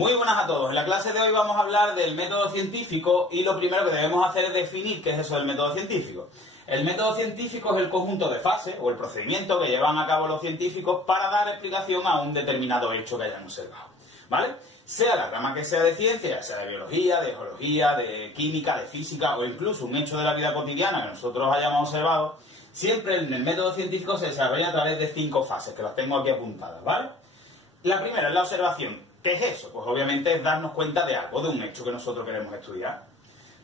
Muy buenas a todos. En la clase de hoy vamos a hablar del método científico y lo primero que debemos hacer es definir qué es eso del método científico. El método científico es el conjunto de fases o el procedimiento que llevan a cabo los científicos para dar explicación a un determinado hecho que hayan observado, ¿vale? Sea la rama que sea de ciencia, ya sea de biología, de geología, de química, de física o incluso un hecho de la vida cotidiana que nosotros hayamos observado, siempre en el método científico se desarrolla a través de 5 fases, que las tengo aquí apuntadas, ¿vale? La primera es la observación. ¿Qué es eso? Pues obviamente es darnos cuenta de algo, de un hecho que nosotros queremos estudiar.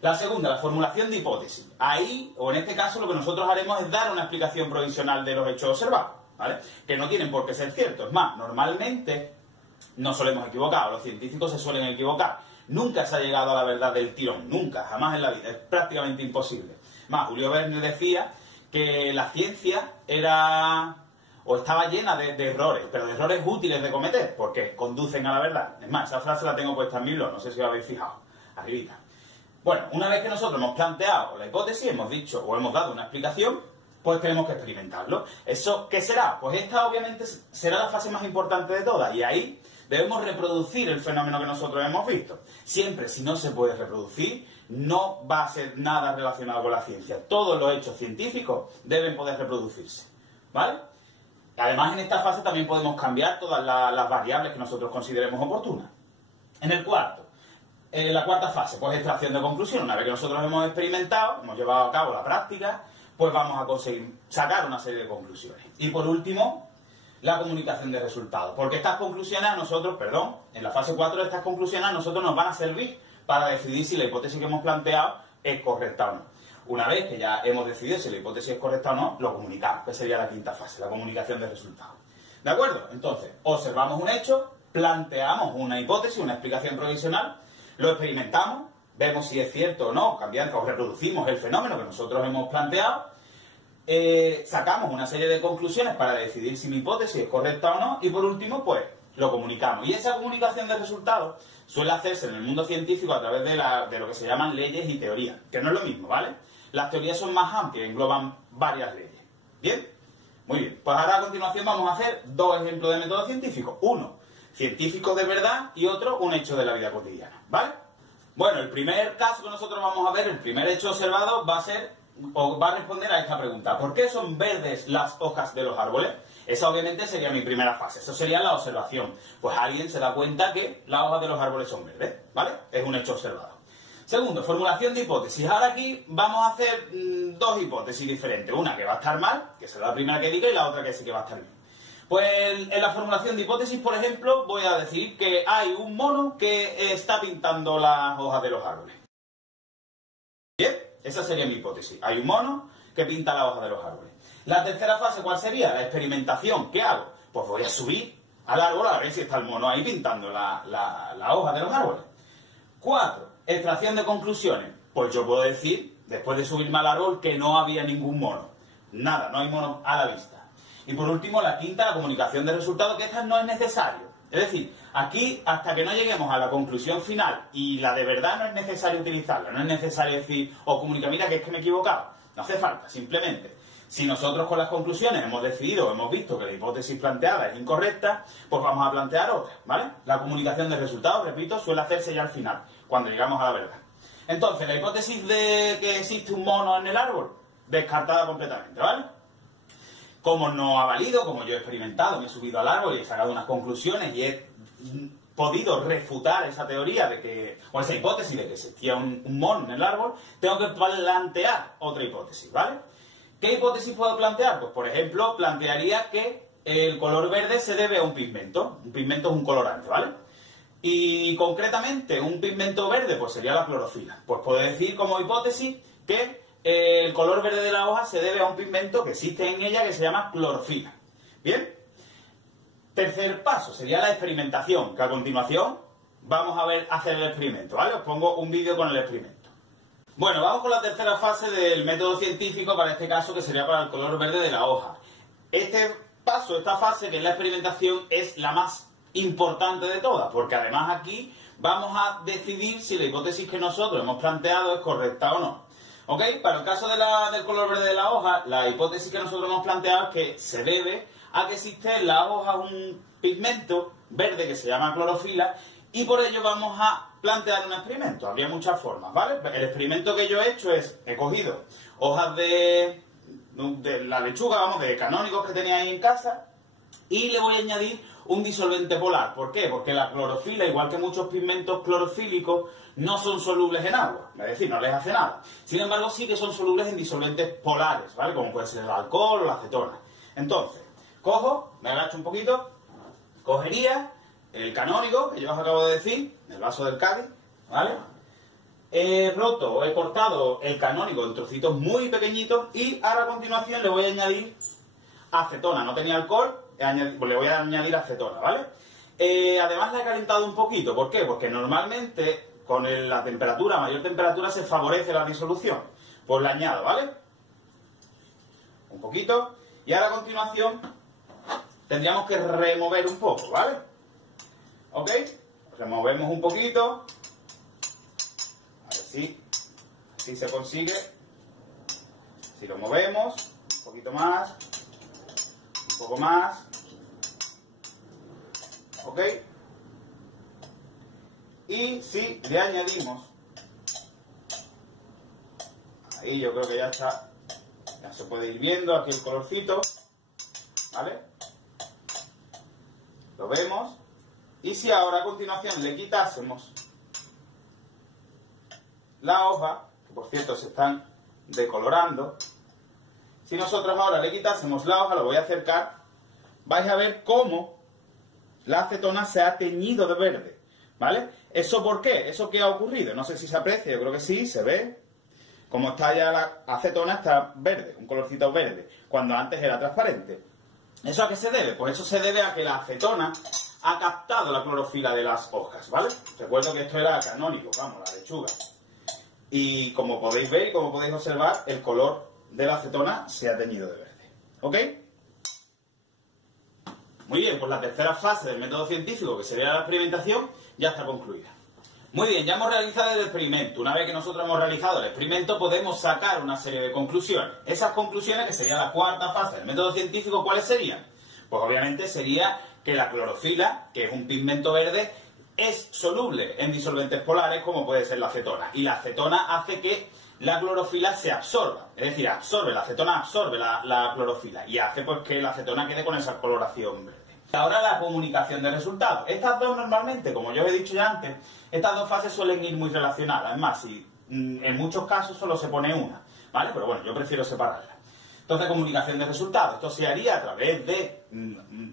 La segunda, la formulación de hipótesis. Ahí, o en este caso, lo que nosotros haremos es dar una explicación provisional de los hechos observados, ¿vale? Que no tienen por qué ser ciertos. Es más, normalmente nos solemos equivocar, o los científicos se suelen equivocar. Nunca se ha llegado a la verdad del tirón, nunca, jamás en la vida. Es prácticamente imposible. Más, Julio Verne decía que la ciencia era o estaba llena de errores, pero de errores útiles de cometer, porque conducen a la verdad. Es más, esa frase la tengo puesta en mi blog, no sé si os habéis fijado, arribita. Bueno, una vez que nosotros hemos planteado la hipótesis, hemos dicho o hemos dado una explicación, pues tenemos que experimentarlo. ¿Eso qué será? Pues esta obviamente será la fase más importante de todas, y ahí debemos reproducir el fenómeno que nosotros hemos visto. Siempre, si no se puede reproducir, no va a ser nada relacionado con la ciencia. Todos los hechos científicos deben poder reproducirse, ¿vale? Además, en esta fase también podemos cambiar todas las variables que nosotros consideremos oportunas. En la cuarta fase, pues extracción de conclusión. Una vez que nosotros hemos experimentado, hemos llevado a cabo la práctica, pues vamos a conseguir sacar una serie de conclusiones. Y por último, la comunicación de resultados. Porque estas conclusiones a nosotros, en la fase 4 estas conclusiones a nosotros nos van a servir para decidir si la hipótesis que hemos planteado es correcta o no. Una vez que ya hemos decidido si la hipótesis es correcta o no, lo comunicamos, que sería la quinta fase, la comunicación de resultados. ¿De acuerdo? Entonces, observamos un hecho, planteamos una hipótesis, una explicación provisional, lo experimentamos, vemos si es cierto o no, cambiando o reproducimos el fenómeno que nosotros hemos planteado, sacamos una serie de conclusiones para decidir si mi hipótesis es correcta o no, y por último, pues, lo comunicamos. Y esa comunicación de resultados suele hacerse en el mundo científico a través de lo que se llaman leyes y teorías, que no es lo mismo, ¿vale? Las teorías son más amplias, engloban varias leyes. ¿Bien? Muy bien. Pues ahora a continuación vamos a hacer 2 ejemplos de método científico. Uno, científico de verdad, y otro, un hecho de la vida cotidiana, ¿vale? Bueno, el primer caso que nosotros vamos a ver, el primer hecho observado, va a responder a esta pregunta. ¿Por qué son verdes las hojas de los árboles? Esa obviamente sería mi primera fase, eso sería la observación. Pues alguien se da cuenta que las hojas de los árboles son verdes, ¿vale? Es un hecho observado. Segundo, formulación de hipótesis. Ahora aquí vamos a hacer 2 hipótesis diferentes. Una que va a estar mal, que será la primera que diga, y la otra que sí que va a estar bien. Pues en la formulación de hipótesis, por ejemplo, voy a decir que hay un mono que está pintando las hojas de los árboles. Bien, esa sería mi hipótesis. Hay un mono que pinta las hojas de los árboles. La tercera fase, ¿cuál sería? La experimentación. ¿Qué hago? Pues voy a subir al árbol a ver si está el mono ahí pintando la hoja de los árboles. 4. Extracción de conclusiones. Pues yo puedo decir, después de subirme al árbol, que no había ningún mono. Nada, no hay mono a la vista. Y por último, la quinta, la comunicación de resultados, que esta no es necesario. Es decir, aquí, hasta que no lleguemos a la conclusión final, y la de verdad no es necesario utilizarla, no es necesario decir, o comunicar, mira, que es que me he equivocado. No hace falta, simplemente. Si nosotros con las conclusiones hemos decidido, hemos visto que la hipótesis planteada es incorrecta, pues vamos a plantear otra, ¿vale? La comunicación de resultados, repito, suele hacerse ya al final, cuando llegamos a la verdad. Entonces, la hipótesis de que existe un mono en el árbol, descartada completamente, ¿vale? Como no ha valido, como yo he experimentado, me he subido al árbol y he sacado unas conclusiones y he podido refutar esa teoría o esa hipótesis de que existía un mono en el árbol, tengo que plantear otra hipótesis, ¿vale? ¿Qué hipótesis puedo plantear? Pues, por ejemplo, plantearía que el color verde se debe a un pigmento. Un pigmento es un colorante, ¿vale? Y concretamente, un pigmento verde, pues sería la clorofila. Pues puedo decir como hipótesis que el color verde de la hoja se debe a un pigmento que existe en ella que se llama clorofila. ¿Bien? Tercer paso sería la experimentación, que a continuación vamos a ver hacer el experimento, ¿vale? Os pongo un vídeo con el experimento. Bueno, vamos con la tercera fase del método científico, para este caso, que sería para el color verde de la hoja. Este paso, esta fase, que es la experimentación, es la más importante de todas, porque además aquí vamos a decidir si la hipótesis que nosotros hemos planteado es correcta o no. ¿Ok? Para el caso del color verde de la hoja, la hipótesis que nosotros hemos planteado es que se debe a que existe en la hoja un pigmento verde que se llama clorofila y por ello vamos a plantear un experimento. Habría muchas formas, ¿vale? El experimento que yo he hecho es, he cogido hojas de la lechuga, vamos, de canónigos que tenía ahí en casa, y le voy a añadir un disolvente polar. ¿Por qué? Porque la clorofila, igual que muchos pigmentos clorofílicos, no son solubles en agua, es decir, no les hace nada. Sin embargo, sí que son solubles en disolventes polares, ¿vale? Como puede ser el alcohol o la acetona. Entonces, cojo, me agacho un poquito, cogería el canónigo, que yo os acabo de decir, el vaso del Cádiz, ¿vale? He roto o he cortado el canónigo en trocitos muy pequeñitos y ahora a continuación le voy a añadir acetona. No tenía alcohol, pues le voy a añadir acetona, ¿vale? Además la he calentado un poquito. ¿Por qué? Porque normalmente con la temperatura, mayor temperatura, se favorece la disolución. Pues la añado, ¿vale? Un poquito. Y ahora a continuación tendríamos que remover un poco, ¿vale? ¿Ok? Removemos un poquito. A ver si así se consigue. Si lo movemos, un poquito más, un poco más. ¿Ok? Y si le añadimos, ahí yo creo que ya está, ya se puede ir viendo aquí el colorcito, ¿vale? Lo vemos. Y si ahora a continuación le quitásemos la hoja, que por cierto se están decolorando, si nosotros ahora le quitásemos la hoja, lo voy a acercar, vais a ver cómo la acetona se ha teñido de verde, ¿vale? ¿Eso por qué? ¿Eso qué ha ocurrido? No sé si se aprecia, yo creo que sí, se ve. Como está ya la acetona, está verde, un colorcito verde, cuando antes era transparente. ¿Eso a qué se debe? Pues eso se debe a que la acetona ha captado la clorofila de las hojas, ¿vale? Recuerdo que esto era canónico, vamos, la lechuga. Y como podéis ver y como podéis observar, el color de la acetona se ha teñido de verde. ¿Ok? Muy bien, pues la tercera fase del método científico, que sería la experimentación, ya está concluida. Muy bien, ya hemos realizado el experimento. Una vez que nosotros hemos realizado el experimento, podemos sacar una serie de conclusiones. Esas conclusiones, que sería la cuarta fase del método científico, ¿cuáles serían? Pues obviamente sería que la clorofila, que es un pigmento verde, es soluble en disolventes polares, como puede ser la acetona. Y la acetona hace que la clorofila se absorba. Es decir, la acetona absorbe la clorofila y hace pues que la acetona quede con esa coloración verde. Ahora la comunicación de resultados. Estas dos normalmente, como yo os he dicho ya antes, estas dos fases suelen ir muy relacionadas. Es más, en muchos casos solo se pone una, ¿vale? Pero bueno, yo prefiero separarlas. Entonces, comunicación de resultados. Esto se haría a través de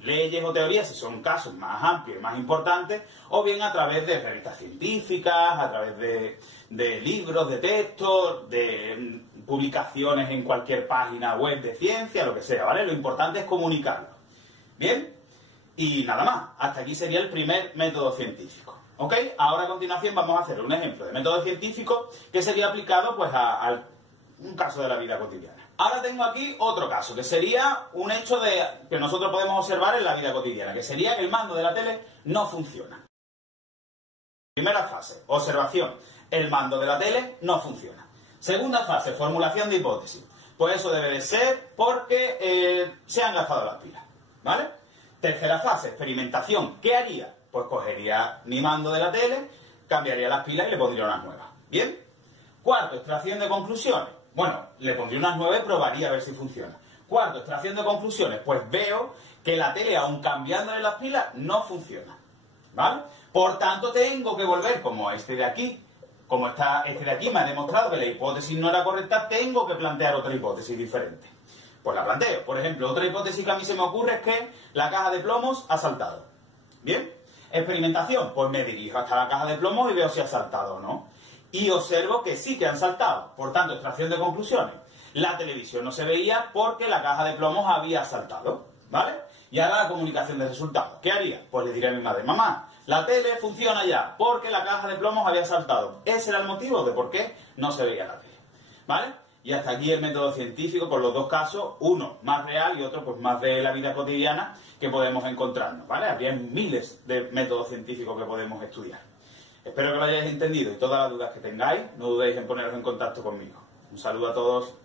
leyes o teorías, si son casos más amplios y más importantes, o bien a través de revistas científicas, a través de libros, de textos, de publicaciones en cualquier página web de ciencia, lo que sea, ¿vale? Lo importante es comunicarlo. ¿Bien? Y nada más. Hasta aquí sería el primer método científico. ¿Ok? Ahora a continuación vamos a hacer un ejemplo de método científico que sería aplicado pues a un caso de la vida cotidiana. Ahora tengo aquí otro caso, que sería un hecho que nosotros podemos observar en la vida cotidiana, que sería que el mando de la tele no funciona. Primera fase, observación. El mando de la tele no funciona. Segunda fase, formulación de hipótesis. Pues eso debe de ser porque se han gastado las pilas, ¿vale? Tercera fase, experimentación. ¿Qué haría? Pues cogería mi mando de la tele, cambiaría las pilas y le pondría unas nuevas. ¿Bien? Cuarto, extracción de conclusiones. Bueno, le pondría unas 9 y probaría a ver si funciona. Cuarto, extracción de conclusiones. Pues veo que la tele, aun cambiándole las pilas, no funciona. ¿Vale? Por tanto, tengo que volver, como este de aquí, este de aquí me ha demostrado que la hipótesis no era correcta, tengo que plantear otra hipótesis diferente. Pues la planteo. Por ejemplo, otra hipótesis que a mí se me ocurre es que la caja de plomos ha saltado. ¿Bien? Experimentación. Pues me dirijo hasta la caja de plomos y veo si ha saltado o no. Y observo que sí que han saltado. Por tanto, extracción de conclusiones. La televisión no se veía porque la caja de plomos había saltado. ¿Vale? Y ahora la comunicación de resultados. ¿Qué haría? Pues le diré a mi madre, mamá, la tele funciona ya porque la caja de plomos había saltado. Ese era el motivo de por qué no se veía la tele. ¿Vale? Y hasta aquí el método científico por los dos casos, uno más real y otro pues más de la vida cotidiana que podemos encontrarnos, ¿vale? Habría miles de métodos científicos que podemos estudiar. Espero que lo hayáis entendido y todas las dudas que tengáis, no dudéis en poneros en contacto conmigo. Un saludo a todos.